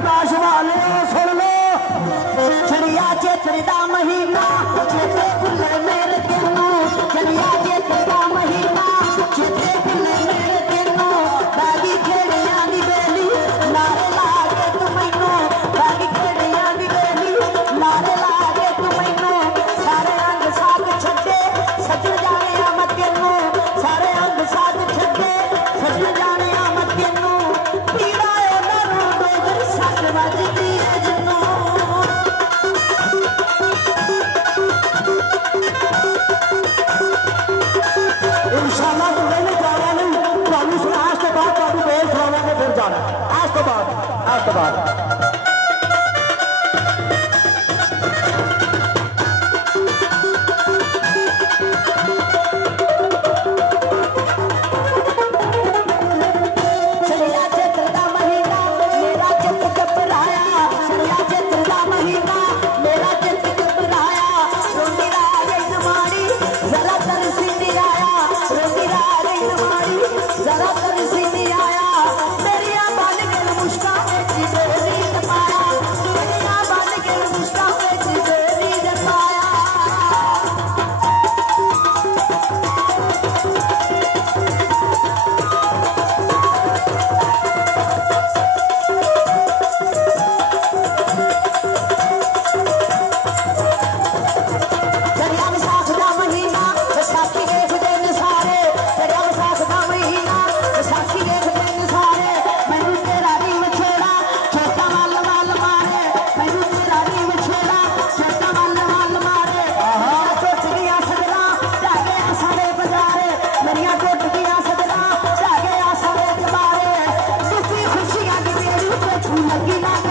प्रकाश वाले सुन लो चिड़िया चेतरी दा महीना चेते भुले मेरे तेनू चिड़िया चेतरी दा महीना चेते भुले मेरे तेनू बागी खेड़ियां दी बेली नारे ला के तू मैनू बागी खेड़ियां दी बेली नारे ला के तू मैनू सारे अंग साथ छड्डे सजण जाने आ मैं तेनू सारे अंग साथ छड्डे सजण जाने आ मैं तेनू पीड़ा ए नरू डोगर सट वजदी है जिन्नू इंशाअल्लाह तुम्हें नहीं जाना नहीं तो आज के बाद तो बेल सुनावांगे फिर जाना आज तो बाद खुशियां